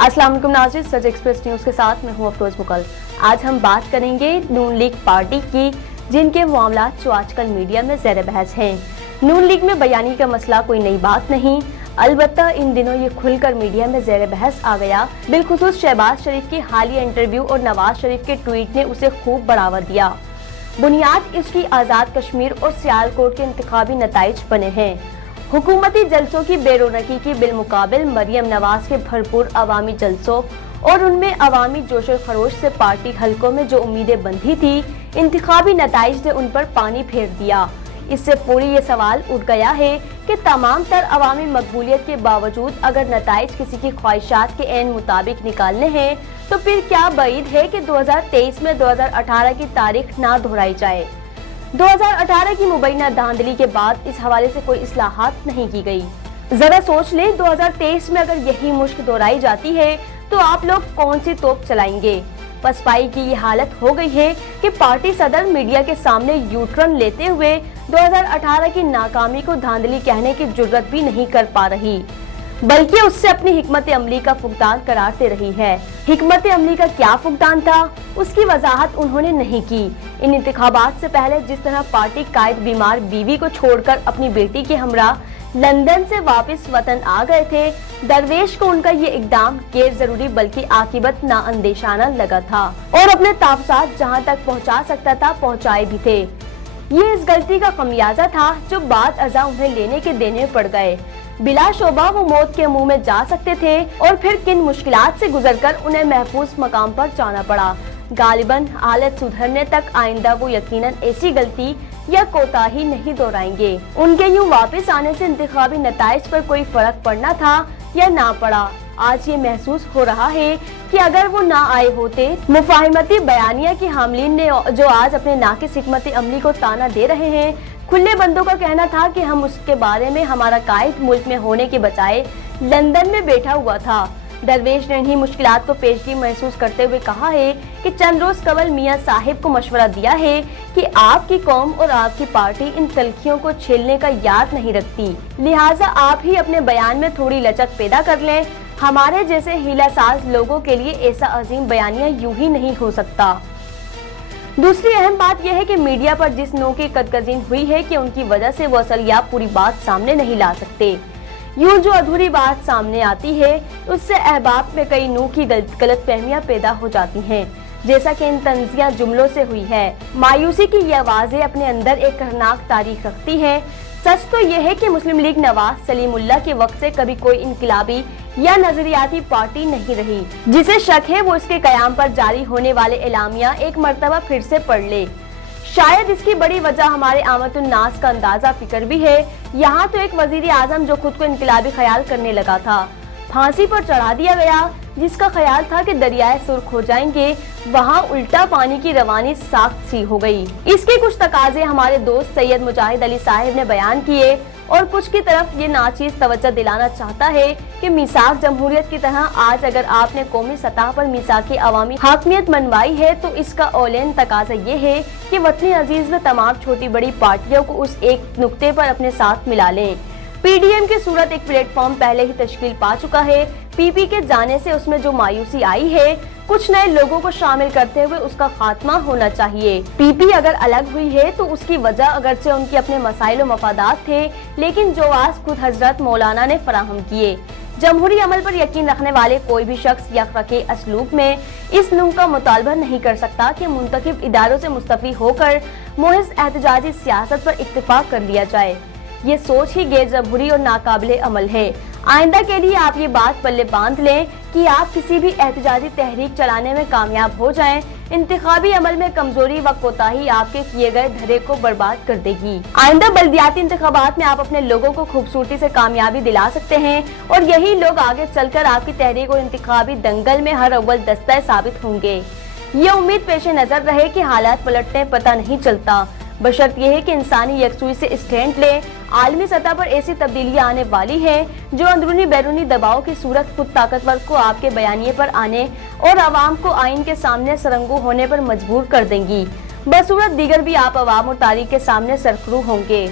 अस्सलाम वालेकुम नाज़रीन, सच एक्सप्रेस न्यूज़ के साथ मैं हूँ अफरोज मुकल। आज हम बात करेंगे नून लीग पार्टी की, जिनके मामलात जो आजकल मीडिया में ज़ेर बहस हैं। नून लीग में बयानी का मसला कोई नई बात नहीं, अलबत्ता इन दिनों ये खुलकर मीडिया में ज़ेर बहस आ गया। बिलखुसूस शहबाज शरीफ की हालिया इंटरव्यू और नवाज शरीफ के ट्वीट ने उसे खूब बढ़ावा दिया। बुनियाद इसकी आज़ाद कश्मीर और सियालकोट के इंतखाबी नताइज बने हैं। हुकूमती जलसों की बेरोनकी की बिलमुकाबिल मरियम नवाज के भरपूर अवामी जलसों और उनमें अवामी जोश और खरोश से पार्टी हलकों में जो उम्मीदें बंधी थी, इंतखाबी नताइज ने उन पर पानी फेर दिया। इससे पूरी ये सवाल उठ गया है कि तमाम तर अवामी मकबूलियत के बावजूद अगर नताइज किसी की ख्वाहिशात के ऐन मुताबिक निकालने हैं, तो फिर क्या बईद है कि 2023 में 2018 की तारीख ना दोहराई जाए। 2018 की मुबैना धांधली के बाद इस हवाले से कोई इस्लाहात नहीं की गई। जरा सोच लें, 2023 में अगर यही मुश्क दोहराई जाती है तो आप लोग कौन सी तोप चलाएंगे। पसपाई की ये हालत हो गई है कि पार्टी सदर मीडिया के सामने यूटर्न लेते हुए 2018 की नाकामी को धांधली कहने की जुर्रत भी नहीं कर पा रही, बल्कि उससे अपनी हिकमत अमली का फुकदान करारते रही है। हिकमत अमली का क्या फुकदान था, उसकी वजाहत उन्होंने नहीं की। इन इंतखाबात से पहले जिस तरह पार्टी कायद बीमार बीवी को छोड़कर अपनी बेटी के हमरा लंदन से वापस वतन आ गए थे, दरवेश को उनका ये इकदाम गैर जरूरी बल्कि आकिबत नाअंदेशाना लगा था और अपने ताफसात जहां तक पहुंचा सकता था पहुंचाए भी थे। ये इस गलती का खमियाजा था जो बाद अज़ा उन्हें लेने के देने पड़ गए। बिला शोबा वो मौत के मुंह में जा सकते थे और फिर किन मुश्किलात से गुजरकर उन्हें महफूज मकाम पर जाना पड़ा। गालिबन हालत सुधरने तक आइंदा वो यकीनन ऐसी गलती या कोताही नहीं दोहराएंगे। उनके यूं वापस आने से इंतखाबी नताइज पर कोई फर्क पड़ना था या ना पड़ा, आज ये महसूस हो रहा है कि अगर वो ना आए होते, मुफाहिमती बयानिया की हामलीन ने जो आज अपने नाकिस हिकमत अमली को ताना दे रहे हैं, खुले बंदों का कहना था कि हम उसके बारे में हमारा कायद मुल्क में होने के बजाय लंदन में बैठा हुआ था। दरवेश ने इन्हीं मुश्किलात को पेशगी महसूस करते हुए कहा है कि चंद रोज कबल मियां साहिब को मशवरा दिया है कि आपकी कौम और आपकी पार्टी इन तलखियों को झेलने का याद नहीं रखती, लिहाजा आप ही अपने बयान में थोड़ी लचक पैदा कर लें। हमारे जैसे हीलासाज लोगों के लिए ऐसा अजीम बयानिया यूं ही नहीं हो सकता। दूसरी अहम बात यह है कि मीडिया पर जिस नो की कदगजीन हुई है कि उनकी वजह से वो असलियाब पूरी बात सामने नहीं ला सकते। यूं जो अधूरी बात सामने आती है, उससे अहबाब में कई नू की गलत फहमियाँ पैदा हो जाती हैं, जैसा कि इन तंजिया जुमलों से हुई है। मायूसी की ये आवाजें अपने अंदर एक खतरनाक तारीख रखती हैं। सच तो यह है कि मुस्लिम लीग नवाज सलीमुल्लाह के वक्त से कभी कोई इनकलाबी या नजरियाती पार्टी नहीं रही। जिसे शक है वो इसके कयाम पर जारी होने वाले एलामिया एक मर्तबा फिर से पढ़ ले। शायद इसकी बड़ी वजह हमारे आमतुन नास का अंदाजा फिक्र भी है। यहाँ तो एक वजीर आजम जो खुद को इनकलाबी ख्याल करने लगा था, फांसी पर चढ़ा दिया गया, जिसका ख्याल था कि दरियाए सुर्ख हो जाएंगे, वहाँ उल्टा पानी की रवानी साख्त सी हो गई। इसके कुछ तकाजे हमारे दोस्त सैयद मुजाहिद अली साहिब ने बयान किए और कुछ की तरफ ये नाचीज तवज्जो दिलाना चाहता है कि मिसाक जमहूरियत की तरह आज अगर आपने कौमी सतह पर मिसाक अवामी हाकमियत मनवाई है, तो इसका औलेन तकाजा ये है कि वतनी अजीज में तमाम छोटी बड़ी पार्टियों को उस एक नुक्ते पर अपने साथ मिला लें। पीडीएम की सूरत एक प्लेटफॉर्म पहले ही तश्कील पा चुका है। पीपी के जाने से उसमें जो मायूसी आई है, कुछ नए लोगों को शामिल करते हुए उसका खात्मा होना चाहिए। पीपी अगर अलग हुई है तो उसकी वजह अगरचे उनके अपने मसाइल व मफादात थे, लेकिन जो आज खुद हजरत मौलाना ने फराहम किए। जमहूरी अमल पर यकीन रखने वाले कोई भी शख्स यकरके असलूब में इस नूह का मुतालबा नहीं कर सकता कि मुंतखब इदारों से मुस्तफी होकर मुहिज एहतजाजी सियासत पर इत्तेफाक कर लिया जाए। ये सोच ही गैर जमहूरी और नाकाबिले अमल है। आइंदा के लिए आप ये बात पल्ले बांध लें कि आप किसी भी एहतजाजी तहरीक चलाने में कामयाब हो जाएं, इंतखाबी अमल में कमजोरी व कोताही आपके किए गए धरे को बर्बाद कर देगी। आइंदा बल्दियाती इंतखाबात में आप अपने लोगों को खूबसूरती से कामयाबी दिला सकते हैं और यही लोग आगे चलकर आपकी तहरीक और इंतखाबी दंगल में हर अव्वल दस्ता साबित होंगे। ये उम्मीद पेश नजर रहे कि हालात पलटने पता नहीं चलता, बशर्त यह है कि इंसानी यकसुई से स्टैंड ले। आलमी सतह पर ऐसी तब्दीलियां आने वाली हैं जो अंदरूनी बैरूनी दबाव की सूरत खुद ताकतवर को आपके बयानिए पर आने और आवाम को आइन के सामने सरंगू होने पर मजबूर कर देंगी। बसूरत दीगर भी आप आवाम और तारीख के सामने सरखरू होंगे।